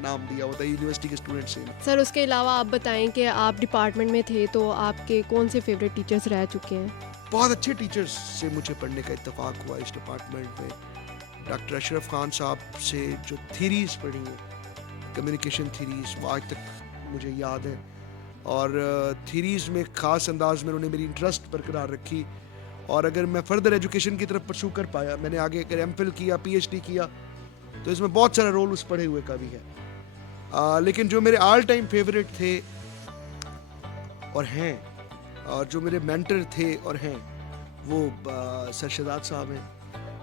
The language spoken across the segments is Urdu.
نام دیا ہوتا ہے, یونیورسٹی کے اسٹوڈنٹس سے. سر اس کے علاوہ آپ بتائیں کہ آپ ڈپارٹمنٹ میں تھے تو آپ کے کون سے فیوریٹ ٹیچرس رہ چکے ہیں؟ بہت اچھے ٹیچرز سے مجھے پڑھنے کا اتفاق ہوا اس ڈپارٹمنٹ میں. ڈاکٹر اشرف خان صاحب سے جو تھیریز پڑھی ہیں, کمیونیکیشن تھیریز, وہ آج تک مجھے یاد ہیں, اور تھیریز میں خاص انداز میں انہوں نے میری انٹرسٹ برقرار رکھی. اور اگر میں فردر ایجوکیشن کی طرف پرسو کر پایا, میں نے آگے اگر ایم فل کیا, پی ایچ ڈی کیا, تو اس میں بہت سارا رول اس پڑھے ہوئے کا بھی ہے. لیکن جو میرے آل ٹائم فیوریٹ تھے اور ہیں, اور جو میرے مینٹر تھے اور ہیں, وہ سر شہزاد صاحب ہیں.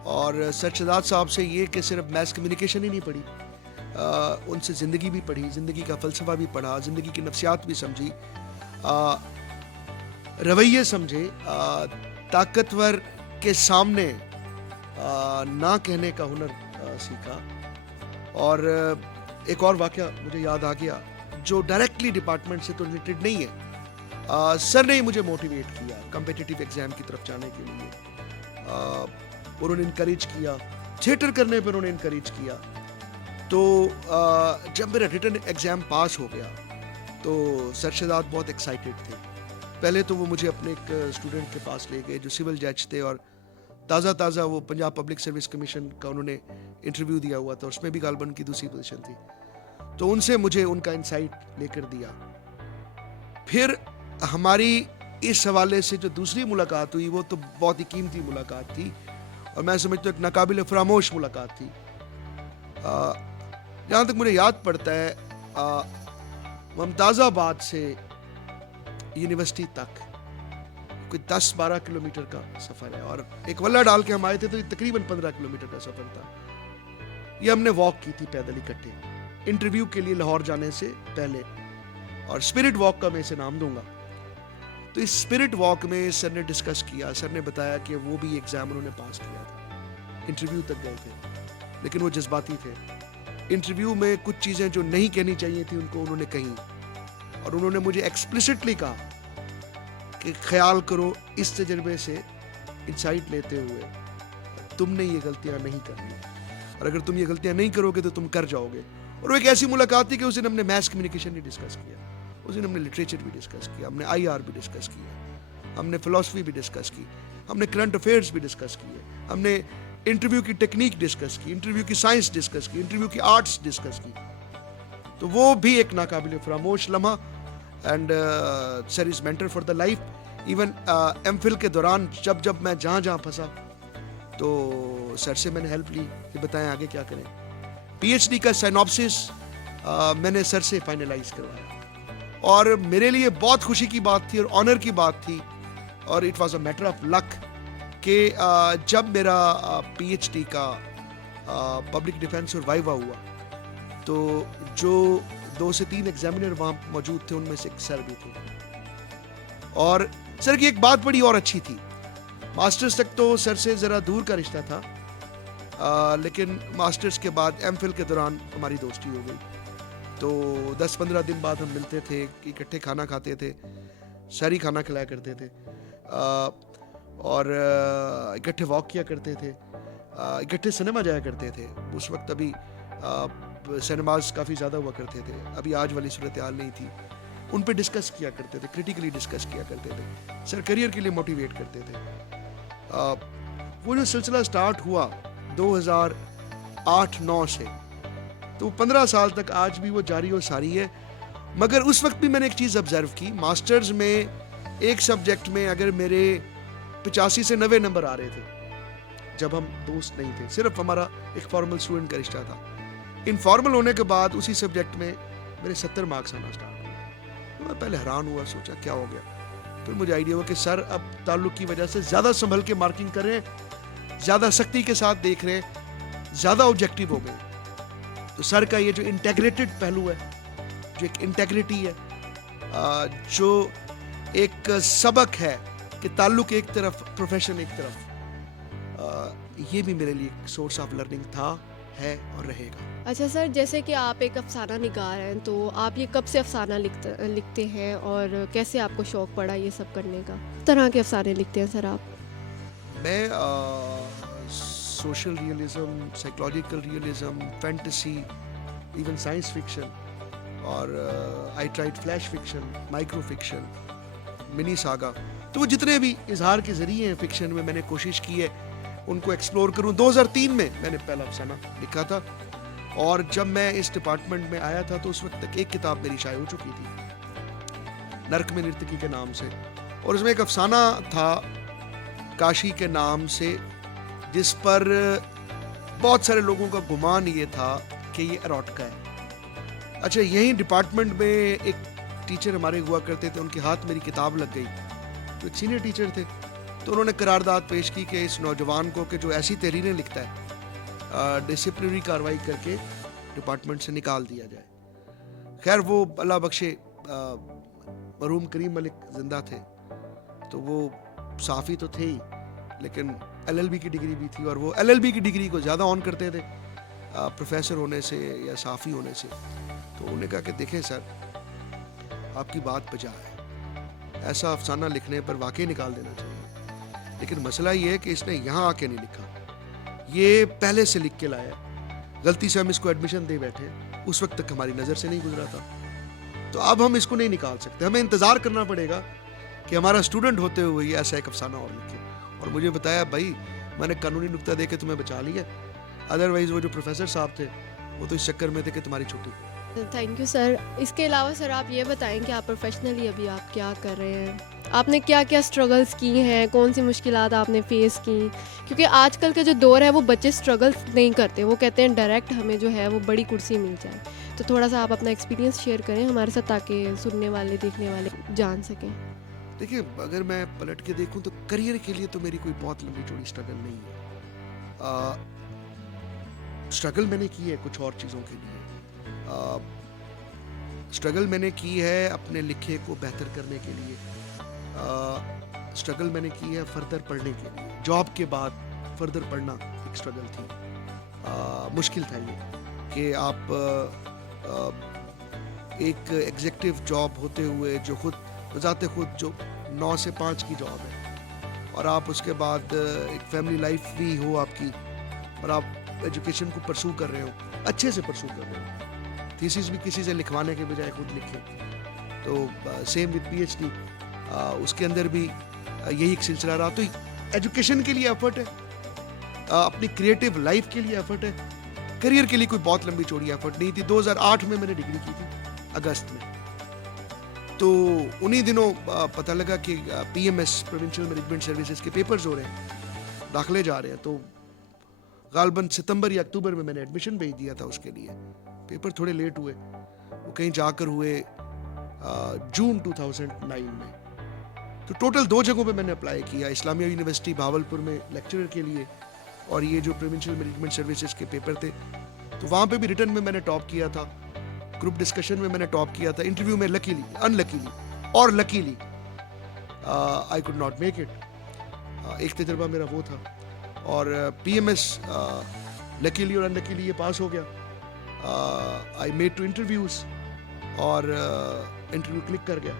اور سر شہزاد صاحب سے یہ کہ صرف میس کمیونیکیشن ہی نہیں پڑھی, ان سے زندگی بھی پڑھی, زندگی کا فلسفہ بھی پڑھا, زندگی کی نفسیات بھی سمجھی, رویے سمجھے, طاقتور کے سامنے نہ کہنے کا ہنر سیکھا. اور ایک اور واقعہ مجھے یاد آ گیا جو ڈائریکٹلی ڈپارٹمنٹ سے تو ریلیٹڈ نہیں ہے. سر نے مجھے موٹیویٹ کیا کمپیٹیٹیو ایگزام کی طرف جانے کے لیے. انہوں نے انکریج کیا, تھیٹر کرنے پر انہوں نے انکریج کیا. تو جب میرا ریٹن ایگزام پاس ہو گیا تو سر شہزاد بہت ایکسائٹیڈ تھے. پہلے تو وہ مجھے اپنے ایک اسٹوڈنٹ کے پاس لے گئے جو سول جج تھے, اور تازہ وہ پنجاب پبلک سروس کمیشن کا انہوں نے انٹرویو دیا ہوا تھا, اس میں بھی غالباً کی دوسری پوزیشن تھی. تو ان سے مجھے ان کا انسائٹ لے کر دیا. پھر ہماری اس حوالے سے جو دوسری ملاقات ہوئی وہ تو بہت ہی قیمتی ملاقات تھی, اور میں سمجھتا ہوں ایک ناقابل فراموش ملاقات تھی. جہاں تک مجھے یاد پڑتا ہے, ممتاز آباد سے یونیورسٹی تک کوئی 10-12 کلومیٹر کا سفر ہے, اور ایک ولہ ڈال کے ہم آئے تھے تو یہ تقریباً 15 کلومیٹر کا سفر تھا. یہ ہم نے واک کی تھی پیدل اکٹھے انٹرویو کے لیے لاہور جانے سے پہلے, اور اسپرٹ واک کا میں اسے نام دوں گا. تو اس اسپرٹ واک میں سر نے ڈسکس کیا, سر نے بتایا کہ وہ بھی ایگزام انہوں نے پاس کیا تھا, انٹرویو تک گئے تھے, لیکن وہ جذباتی تھے. انٹرویو میں کچھ چیزیں جو نہیں کہنی چاہیے تھی ان کو انہوں نے کہیں, اور انہوں نے مجھے ایکسپلسٹلی کہا کہ خیال کرو اس تجربے سے انسائٹ لیتے ہوئے تم نے یہ غلطیاں نہیں کرنی, اور اگر تم یہ غلطیاں نہیں کرو گے تو تم کر جاؤ گے. اور وہ ایک ایسی ملاقات تھی کہ اس دن ہم نے میس کمیونیکیشن بھی ڈسکس کیا, اس دن ہم نے لٹریچر بھی ڈسکس کیا, ہم نے آئی آر بھی ڈسکس کیا, ہم نے فلاسفی بھی ڈسکس کی, ہم نے کرنٹ افیئرس بھی ڈسکس کیے, ہم نے انٹرویو کی ٹیکنیک ڈسکس کی, انٹرویو کی سائنس ڈسکس کی, انٹرویو کی آرٹس ڈسکس کی. تو وہ بھی ایک ناقابل فراموش لمحہ. And sir is mentor for the life. Even M Phil کے دوران جب میں جہاں پھنسا تو سر سے میں نے ہیلپ لی کہ بتائیں آگے کیا کریں. پی ایچ ڈی کا سائنوپسس میں نے سر سے فائنلائز کروایا, اور میرے لیے بہت خوشی کی بات تھی اور آنر کی بات تھی, اور it was a matter of luck کہ جب میرا پی ایچ ڈی کا پبلک ڈیفینس اور وائیوا ہوا تو جو 2 سے 3 ایگزامینر وہاں موجود تھے ان میں سے ایک سر بھی تھے. اور سر کی ایک بات بڑی اور اچھی تھی, ماسٹرز تک تو سر سے ذرا دور کا رشتہ تھا, لیکن ماسٹرز کے بعد ایم فل کے دوران ہماری دوستی ہو گئی. تو 10-15 دن بعد ہم ملتے تھے, اکٹھے کھانا کھاتے تھے, سر ہی کھانا کھلایا کرتے تھے, اور اکٹھے واک کیا کرتے تھے, اکٹھے سنیما جایا کرتے تھے. اس وقت ابھی سنیماز کافی زیادہ ہوا کرتے تھے, ابھی آج والی صورتحال نہیں تھی. ان پہ ڈسکس کیا کرتے تھے, کریٹیکلی ڈسکس کیا کرتے تھے, سر کریئر کے لیے موٹیویٹ کرتے تھے. وہ جو سلسلہ سٹارٹ ہوا 2008-9 سے, تو 15 سال تک آج بھی وہ جاری و ساری ہے. مگر اس وقت بھی میں نے ایک چیز آبزرو کی, ماسٹرز میں ایک سبجیکٹ میں اگر میرے 85 سے 90 نمبر آ رہے تھے جب ہم دوست نہیں تھے, صرف ہمارا ایک فارمل اسٹوڈنٹ کا رشتہ تھا. انفارمل ہونے کے بعد اسی سبجیکٹ میں میرے 70 مارکس آنا اسٹارٹ ہوئے. میں پہلے حیران ہوا, سوچا کیا ہو گیا. پھر مجھے آئیڈیا ہوا کہ سر اب تعلق کی وجہ سے زیادہ سنبھل کے مارکنگ کر رہے ہیں, زیادہ سختی کے ساتھ دیکھ رہے ہیں, زیادہ آبجیکٹیو ہو گئے. تو سر کا یہ جو انٹیگریٹڈ پہلو ہے, جو ایک انٹیگریٹی ہے, جو ایک سبق ہے کہ تعلق ایک طرف, پروفیشن ایک طرف, یہ بھی میرے لیے ایک سورس آف لرننگ تھا, ہے اور رہے گا. اچھا سر, جیسے کہ آپ ایک افسانہ نگار ہیں, تو آپ یہ کب سے افسانہ لکھتے ہیں اور کیسے آپ کو شوق پڑا یہ سب کرنے کا؟ کس طرح کے افسانے لکھتے ہیں سر آپ؟ میں social realism, psychological realism, fantasy, even science fiction, اور I tried flash fiction, micro fiction, mini saga. تو وہ جتنے بھی اظہار کے ذریعے ہیں فکشن میں میں نے کوشش کی ہے ان کو ایکسپلور کروں. 2003 میں میں نے پہلا افسانہ لکھا تھا, اور جب میں اس ڈپارٹمنٹ میں آیا تھا تو اس وقت تک ایک کتاب میری شائع ہو چکی تھی نرک میں نرتکی کے نام سے, اور اس میں ایک افسانہ تھا کاشی کے نام سے, جس پر بہت سارے لوگوں کا گمان یہ تھا کہ یہ اروٹکا ہے. اچھا, یہیں ڈپارٹمنٹ میں ایک ٹیچر ہمارے ہوا کرتے تھے, ان کے ہاتھ میری کتاب لگ گئی, تو ایک سینئر ٹیچر تھے, تو انہوں نے قرارداد پیش کی کہ اس نوجوان کو کہ جو ایسی تحریریں لکھتا ہے ڈسپلنری کارروائی کر کے ڈپارٹمنٹ سے نکال دیا جائے. خیر وہ اللہ بخشے مرحوم کریم ملک زندہ تھے, تو وہ صحافی تو تھے ہی, لیکن LLB کی ڈگری بھی تھی, اور وہ LLB کی ڈگری کو زیادہ آن کرتے تھے پروفیسر ہونے سے یا صحافی ہونے سے. تو انہوں نے کہا کہ دیکھیں سر, آپ کی بات بجا ہے, ایسا افسانہ لکھنے پر واقعی نکال دینا چاہیے, لیکن مسئلہ یہ ہے کہ اس نے یہاں آ کے نہیں لکھا, یہ پہلے سے لکھ کے لایا, غلطی سے ہم اس کو ایڈمیشن دے بیٹھے, اس وقت تک ہماری نظر سے نہیں گزرا تھا, تو اب ہم اس کو نہیں نکال سکتے, ہمیں انتظار کرنا پڑے گا کہ ہمارا اسٹوڈنٹ ہوتے ہوئے یہ ایسا ایک افسانہ اور لکھے. اور مجھے بتایا بھائی میں نے قانونی نکتہ دے کے تمہیں بچا لیا, ادروائز وہ جو پروفیسر صاحب تھے وہ تو اس چکر میں تھے کہ تمہاری چھٹی. Thank you sir. اس کے علاوہ سر آپ یہ بتائیں کہ آپ پروفیشنلی ابھی آپ کیا کر رہے ہیں, آپ نے کیا کیا اسٹرگلس کی ہیں, کون سی مشکلات آپ نے فیس کی, کیونکہ آج کل کا جو دور ہے وہ بچے اسٹرگلس نہیں کرتے, وہ کہتے ہیں ڈائریکٹ ہمیں جو ہے وہ بڑی کرسی مل جائے. تو تھوڑا سا آپ اپنا ایکسپیرینس شیئر کریں ہمارے ساتھ تاکہ سننے والے دیکھنے والے جان سکیں. دیکھیے, اگر میں پلٹ کے دیکھوں تو کریئر کے لیے تو میری کوئی بہت لمبی چوڑی اسٹرگل نہیں ہے. اسٹرگل میں نے کی ہے کچھ اور چیزوں کے لیے, اسٹرگل میں نے کی ہے اپنے لکھے کو بہتر کرنے کے لیے, اسٹرگل میں نے کی ہے فردر پڑھنے کے لیے, جاب کے بعد فردر پڑھنا ایک اسٹرگل تھی. مشکل تھا یہ کہ آپ ایک ایگزیکٹو جاب ہوتے ہوئے جو خود بذات خود جو 9 سے 5 کی جاب ہے, اور آپ اس کے بعد ایک فیملی لائف بھی ہو آپ کی, اور آپ ایجوکیشن کو پرسو کر رہے ہو, اچھے سے پرسو کر رہے ہو, تھیسس بھی کسی سے لکھوانے کے بجائے خود لکھیں. تو سیم وتھ PhD, اس کے اندر بھی یہی ایک سلسلہ رہا. تو ایجوکیشن کے لیے ایفرٹ ہے, اپنی کریٹو لائف کے لیے ایفرٹ ہے, کریئر کے لیے کوئی بہت لمبی چوڑی ایفرٹ نہیں تھی. 2008 میں نے ڈگری کی تھی اگست میں, تو انہی دنوں پتہ لگا کہ PMS پروونشل مینجمنٹ سروسز کے پیپرز ہو رہے ہیں, داخلے جا رہے ہیں. تو غالباً ستمبر یا اکتوبر میں نے ایڈمیشن بھیج دیا تھا اس کے لیے. پیپر تھوڑے لیٹ ہوئے, وہ کہیں جا کر ہوئے جون 2009 میں. تو ٹوٹل 2 جگہوں پہ میں نے اپلائی کیا, اسلامیہ یونیورسٹی بھاولپور میں لیکچرر کے لیے, اور یہ جو پروونشل مینجمنٹ سروسز کے پیپر تھے, تو وہاں پہ بھی ریٹن میں نے ٹاپ کیا تھا, گروپ ڈسکشن میں نے ٹاپ کیا تھا, انٹرویو میں انلکیلی اور luckily I could not make it. ایک تجربہ میرا وہ تھا, اور PMS لکیلی اور انلکیلی یہ پاس ہو گیا. I made 2 interviews اور انٹرویو کلک کر گیا.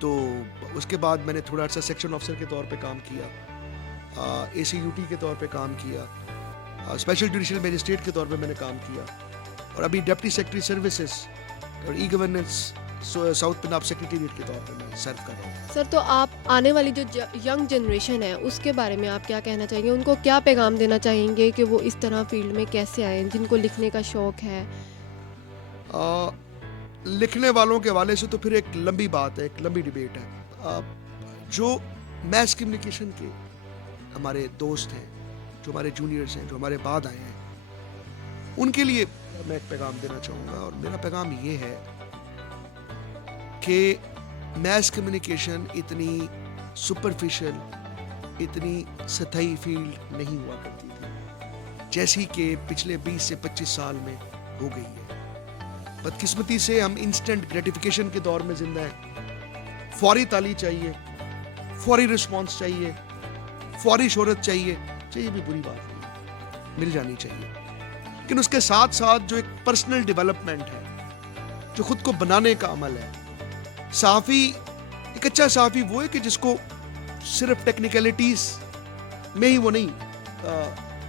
تو اس کے بعد میں نے تھوڑا سا سیکشن آفیسر کے طور پہ کام کیا, ACUT کے طور پہ کام کیا, اسپیشل جوڈیشل میجسٹریٹ کے طور پہ میں نے کام کیا, اور ابھی ڈپٹی سیکرٹری سروسز اور e governance south Punjab secretariat کے طور پہ میں سرو کر رہا ہوں. سر, تو آپ آنے والی جو ینگ جنریشن ہے اس کے بارے میں آپ کیا کہنا چاہیں گے, ان کو کیا پیغام دینا چاہیں گے کہ وہ اس طرح فیلڈ میں کیسے آئیں جن کو لکھنے کا شوق ہے؟ لکھنے والوں کے حوالے سے تو پھر ایک لمبی بات ہے, ایک لمبی ڈیبیٹ ہے. جو میس کمیونیکیشن کے ہمارے دوست ہیں, جو ہمارے جونیئرز ہیں, جو ہمارے بعد آئے ہیں, ان کے لیے میں ایک پیغام دینا چاہوں گا, اور میرا پیغام یہ ہے کہ میس کمیونیکیشن اتنی سپرفیشل, اتنی سطحی فیلڈ نہیں ہوا کرتی تھی جیسی کہ پچھلے 20 سے 25 سال میں ہو گئی ہے. بدقسمتی سے ہم انسٹنٹ گریٹیفیکیشن کے دور میں زندہ ہیں. فوری تالی چاہیے, فوری رسپانس چاہیے, فوری شہرت چاہیے بھی بری بات نہیں, مل جانی چاہیے. لیکن اس کے ساتھ ساتھ جو ایک پرسنل ڈیولپمنٹ ہے, جو خود کو بنانے کا عمل ہے. صحافی, ایک اچھا صحافی وہ ہے کہ جس کو صرف ٹیکنیکلٹیز میں ہی وہ نہیں